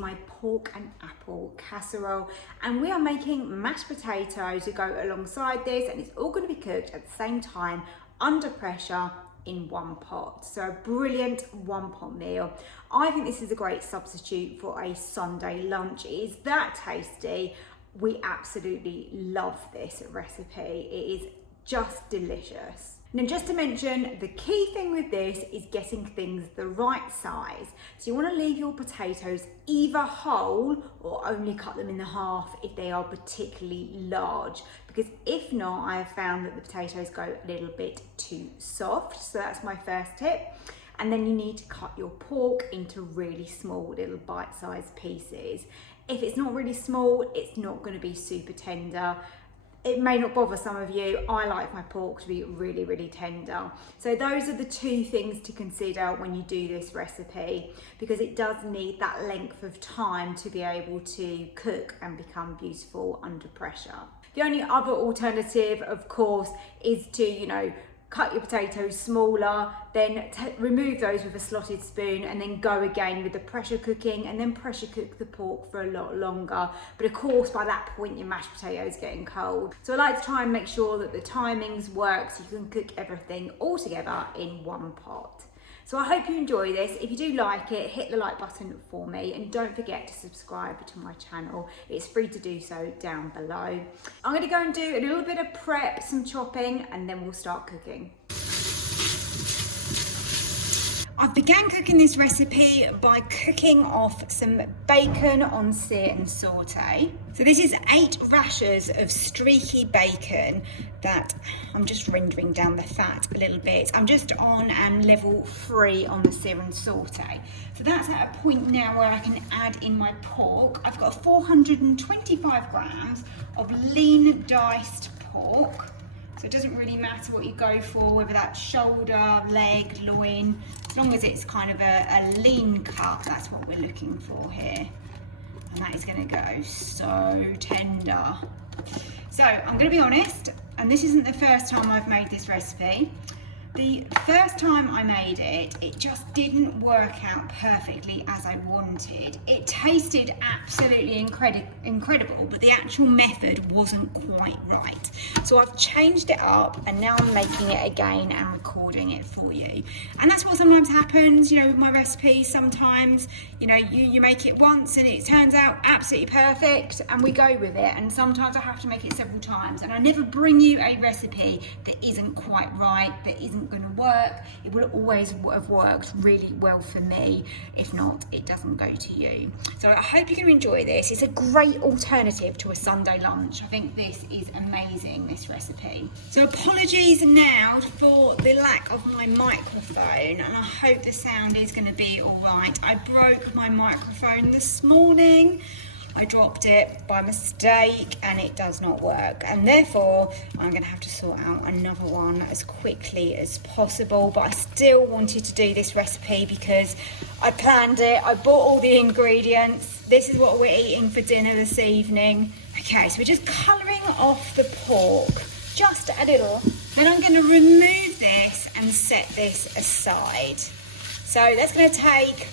my pork and apple casserole, and we are making mashed potatoes to go alongside this, and it's all going to be cooked at the same time under pressure in one pot. So a brilliant one pot meal. I think this is a great substitute for a Sunday lunch. It is that tasty. We absolutely love this recipe. It is just delicious. Now, just to mention, the key thing with this is getting things the right size. So you want to leave your potatoes either whole or only cut them in half if they are particularly large, because if not, I have found that the potatoes go a little bit too soft. So that's my first tip. And then you need to cut your pork into really small little bite-sized pieces. If it's not really small, it's not going to be super tender. It may not bother some of you. I like my pork to be really, really tender. So those are the two things to consider when you do this recipe, because it does need that length of time to be able to cook and become beautiful under pressure. The only other alternative, of course, is to, cut your potatoes smaller, then remove those with a slotted spoon, and then go again with the pressure cooking, and then pressure cook the pork for a lot longer. But of course, by that point, your mashed potatoes getting cold. So I like to try and make sure that the timings work so you can cook everything all together in one pot. So I hope you enjoy this. If you do like it, hit the like button for me, and don't forget to subscribe to my channel. It's free to do so down below. I'm going to go and do a little bit of prep, some chopping, and then we'll start cooking. I began cooking this recipe by cooking off some bacon on sear and saute. So this is 8 rashers of streaky bacon that I'm just rendering down the fat a little bit. I'm just on level 3 on the sear and saute. So that's at a point now where I can add in my pork. I've got 425 grams of lean diced pork. So it doesn't really matter what you go for, whether that's shoulder, leg, loin, as long as it's kind of a lean cut, that's what we're looking for here. And that is going to go so tender. So I'm going to be honest, and this isn't the first time I've made this recipe. The first time I made it, it just didn't work out perfectly as I wanted. It tasted absolutely incredible, but the actual method wasn't quite right. So I've changed it up, and now I'm making it again and recording it for you. And that's what sometimes happens, with my recipes. Sometimes, you make it once and it turns out absolutely perfect and we go with it. And sometimes I have to make it several times, and I never bring you a recipe that isn't quite right, that isn't going to work. It will always have worked really well for me. If not, it doesn't go to you. So I hope you're going to enjoy this. It's a great alternative to a Sunday lunch. I think this is amazing, this recipe. So apologies now for the lack of my microphone, and I hope the sound is going to be all right. I broke my microphone this morning. I dropped it by mistake and it does not work, and therefore I'm going to have to sort out another one as quickly as possible. But I still wanted to do this recipe because I planned it, I bought all the ingredients. This is what we're eating for dinner this evening. Okay, so we're just colouring off the pork just a little. Then I'm going to remove this and set this aside. So that's going to take,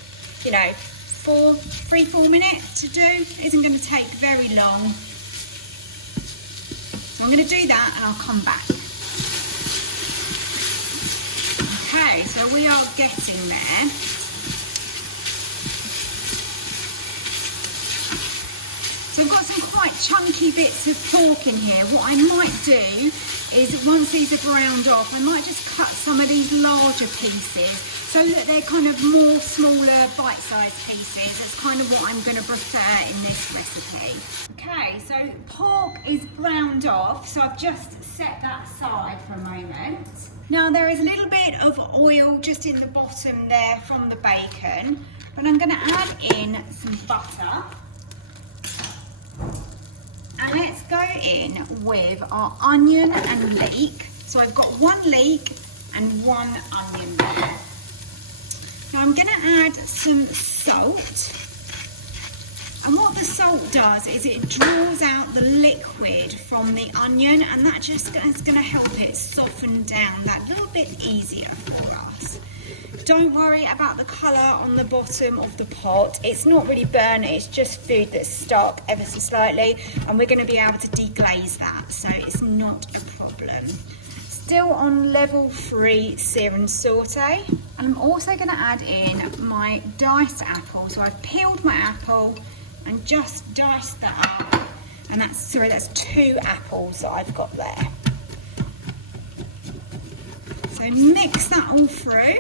3-4 minutes to do. It isn't going to take very long. So I'm going to do that and I'll come back. Okay, so we are getting there. So I've got some quite chunky bits of pork in here. What I might do is, once these are browned off, I might just cut some of these larger pieces so that they're kind of more smaller bite-sized pieces. That's kind of what I'm going to prefer in this recipe. Okay, so pork is browned off, so I've just set that aside for a moment. Now there is a little bit of oil just in the bottom there from the bacon, but I'm going to add in some butter. And let's go in with our onion and leek. So I've got 1 leek and 1 onion there. Now I'm going to add some salt. And what the salt does is it draws out the liquid from the onion, and that just is going to help it soften down that little bit easier for us. Don't worry about the colour on the bottom of the pot. It's not really burnt, it's just food that's stuck ever so slightly, and we're going to be able to deglaze that, so it's not a problem. Still on level 3 sear and saute. And I'm also going to add in my diced apple. So I've peeled my apple and just diced that up. And that's 2 apples that I've got there. So mix that all through.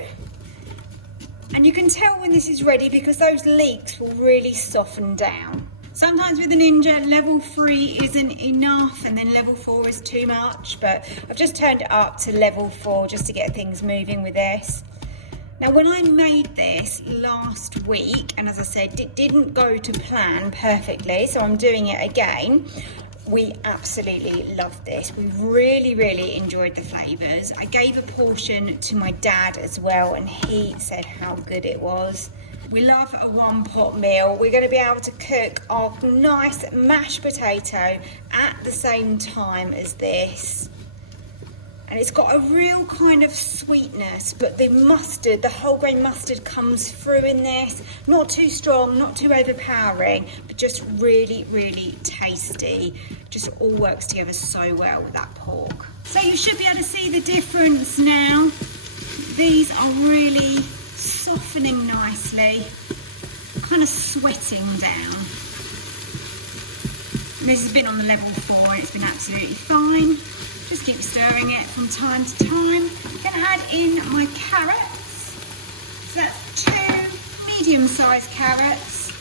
And you can tell when this is ready because those leeks will really soften down. Sometimes with the Ninja, level 3 isn't enough and then level 4 is too much, but I've just turned it up to level 4 just to get things moving with this. Now when I made this last week, and as I said, it didn't go to plan perfectly, so I'm doing it again. We absolutely loved this. We really, really enjoyed the flavours. I gave a portion to my dad as well, and he said how good it was. We love a one-pot meal. We're going to be able to cook our nice mashed potato at the same time as this. And it's got a real kind of sweetness, but the mustard, the whole grain mustard comes through in this. Not too strong, not too overpowering, but just really, really tasty. Just all works together so well with that pork. So you should be able to see the difference now. These are really softening nicely, kind of sweating down. This has been on the level 4 and it's been absolutely fine. Just keep stirring it from time to time. I'm going to add in my carrots. So that's 2 medium-sized carrots,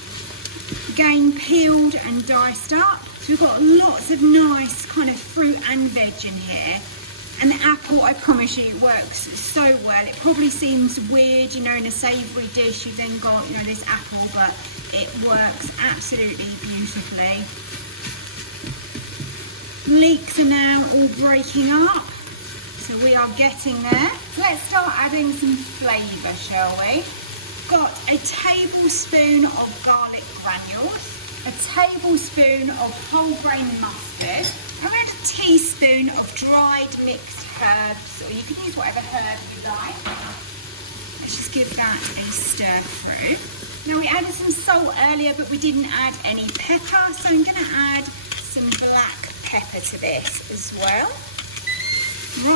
again peeled and diced up. So we've got lots of nice kind of fruit and veg in here. And the apple, I promise you, works so well. It probably seems weird, you know, in a savoury dish, you've then got, you know, this apple, but it works absolutely beautifully. Leeks are now all breaking up, so we are getting there. So let's start adding some flavour, shall we? Got a tablespoon of garlic granules, a tablespoon of whole grain mustard, around a teaspoon of dried mixed herbs, or you can use whatever herb you like. Let's just give that a stir through. Now we added some salt earlier, but we didn't add any pepper, so I'm going to add some black pepper to this as well.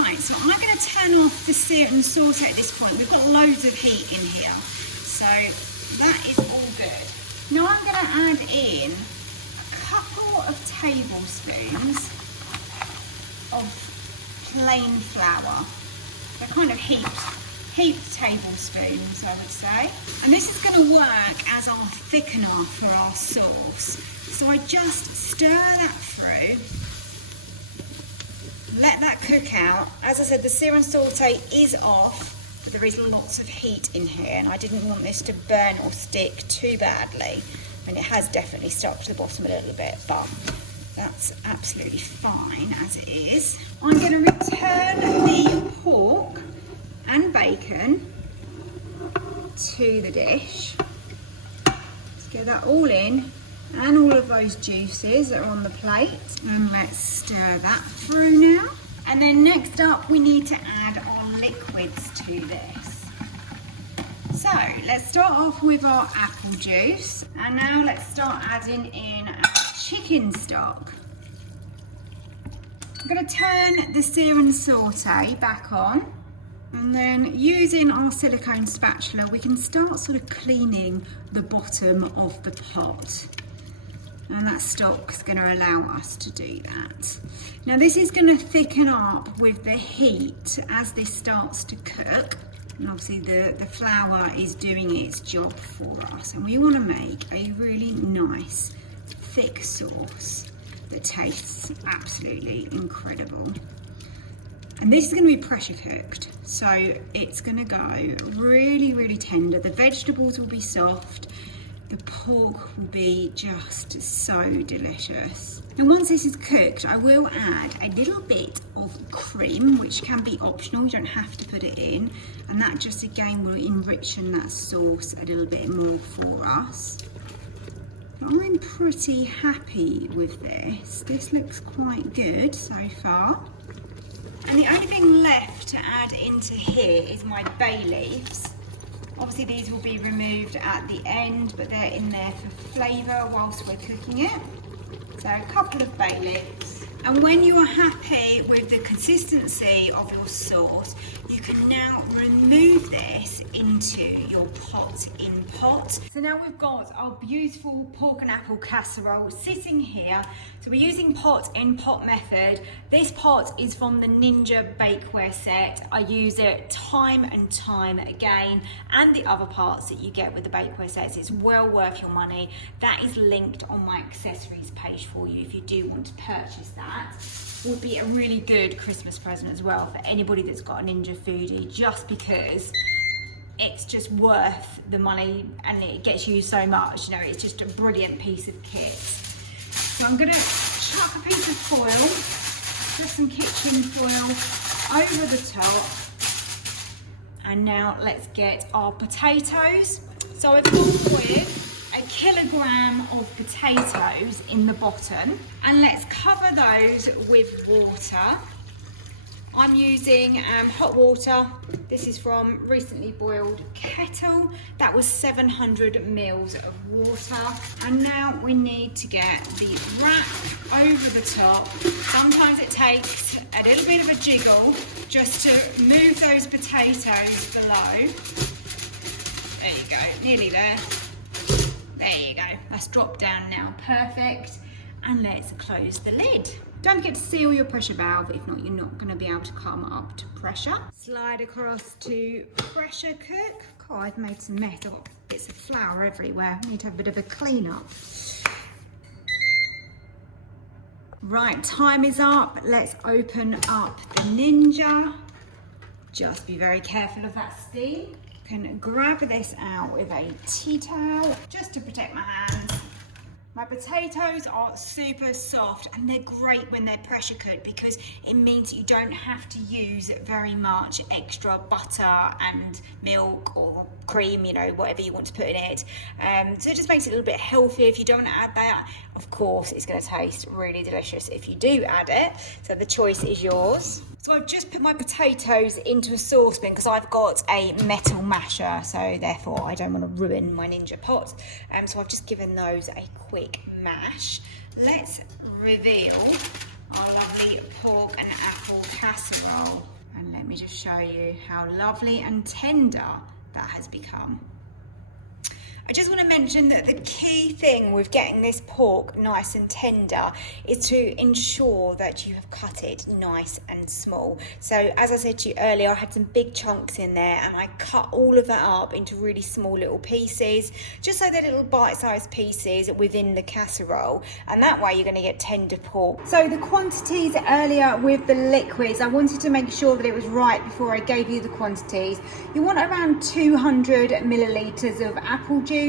Right, so I'm going to turn off the sear and saute at this point. We've got loads of heat in here, so that is all good. Now I'm going to add in a couple of tablespoons of plain flour. They're kind of heaped tablespoons, I would say. And this is going to work as our thickener for our sauce. So I just stir that through, let that cook out. As I said, the sear and saute is off, but there is lots of heat in here, and I didn't want this to burn or stick too badly. And it has definitely stuck to the bottom a little bit, but that's absolutely fine as it is. I'm going to return the pork and bacon to the dish. Let's get that all in, and all of those juices that are on the plate. And let's stir that through now. And then next up, we need to add our liquids to this. So let's start off with our apple juice. And now let's start adding in our chicken stock. I'm going to turn the sear and saute back on. And then using our silicone spatula, we can start sort of cleaning the bottom of the pot. And that stock is going to allow us to do that. Now this is going to thicken up with the heat as this starts to cook. And obviously the flour is doing its job for us. And we want to make a really nice thick sauce that tastes absolutely incredible. And this is going to be pressure cooked, so it's going to go really, really tender. The vegetables will be soft. The pork will be just so delicious. And once this is cooked, I will add a little bit of cream, which can be optional, you don't have to put it in. And that just again will enrichen that sauce a little bit more for us. I'm pretty happy with this. This looks quite good so far. And the only thing left to add into here is my bay leaves. Obviously these will be removed at the end, but they're in there for flavour whilst we're cooking it. So a couple of bay leaves. And when you are happy with the consistency of your sauce, you can now remove this into your pot-in pot. So now we've got our beautiful pork and apple casserole sitting here. So we're using pot-in pot method. This pot is from the Ninja bakeware set. I use it time and time again, and the other parts that you get with the bakeware sets. It's well worth your money. That is linked on my accessories page for you if you do want to purchase that. Would be a really good Christmas present as well for anybody that's got a Ninja Foodi, just because it's just worth the money and it gets used so much. You know, it's just a brilliant piece of kit. So I'm gonna chuck a piece of foil, put some kitchen foil over the top, and now let's get our potatoes. So I've gone with a kilogram of potatoes in the bottom, and let's cover those with water. I'm using hot water. This is from Recently Boiled Kettle. That was 700 mils of water. And now we need to get the wrap over the top. Sometimes it takes a little bit of a jiggle just to move those potatoes below. There you go, nearly there. There you go, that's dropped down now, perfect. And let's close the lid. Don't forget to seal your pressure valve, if not you're not gonna be able to come up to pressure. Slide across to pressure cook. Oh, I've made some mess, I've got bits of flour everywhere. I need to have a bit of a clean up. Right, time is up. Let's open up the Ninja. Just be very careful of that steam. Can grab this out with a tea towel just to protect my hands. My potatoes are super soft, and they're great when they're pressure cooked because it means you don't have to use very much extra butter and milk or cream, you know, whatever you want to put in it. So it just makes it a little bit healthier. If you don't want to add that, of course, it's going to taste really delicious if you do add it. So the choice is yours. So I've just put my potatoes into a saucepan because I've got a metal masher, so therefore I don't want to ruin my Ninja pot. So I've just given those a quick mash. Let's reveal our lovely pork and apple casserole. And let me just show you how lovely and tender that has become. I just want to mention that the key thing with getting this pork nice and tender is to ensure that you have cut it nice and small. So as I said to you earlier, I had some big chunks in there and I cut all of that up into really small little pieces, just so they're little bite-sized pieces within the casserole, and that way you're going to get tender pork. So the quantities earlier with the liquids, I wanted to make sure that it was right before I gave you the quantities. You want around 200 millilitres of apple juice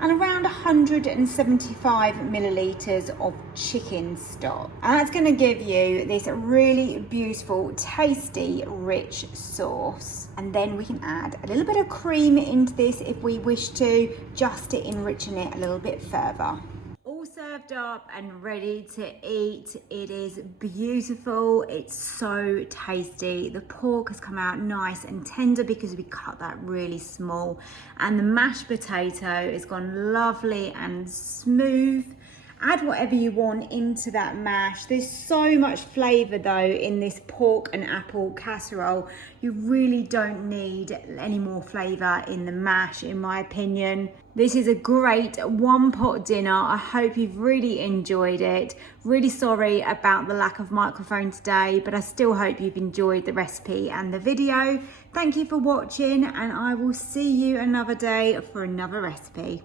and around 175 millilitres of chicken stock. And that's going to give you this really beautiful, tasty, rich sauce. And then we can add a little bit of cream into this if we wish to, just to enrichen it a little bit further. All served up and ready to eat. It is beautiful. It's so tasty. The pork has come out nice and tender because we cut that really small, and the mashed potato has gone lovely and smooth. Add whatever you want into that mash. There's so much flavour though in this pork and apple casserole. You really don't need any more flavour in the mash, in my opinion. This is a great one pot dinner. I hope you've really enjoyed it. Really sorry about the lack of microphone today, but I still hope you've enjoyed the recipe and the video. Thank you for watching, and I will see you another day for another recipe.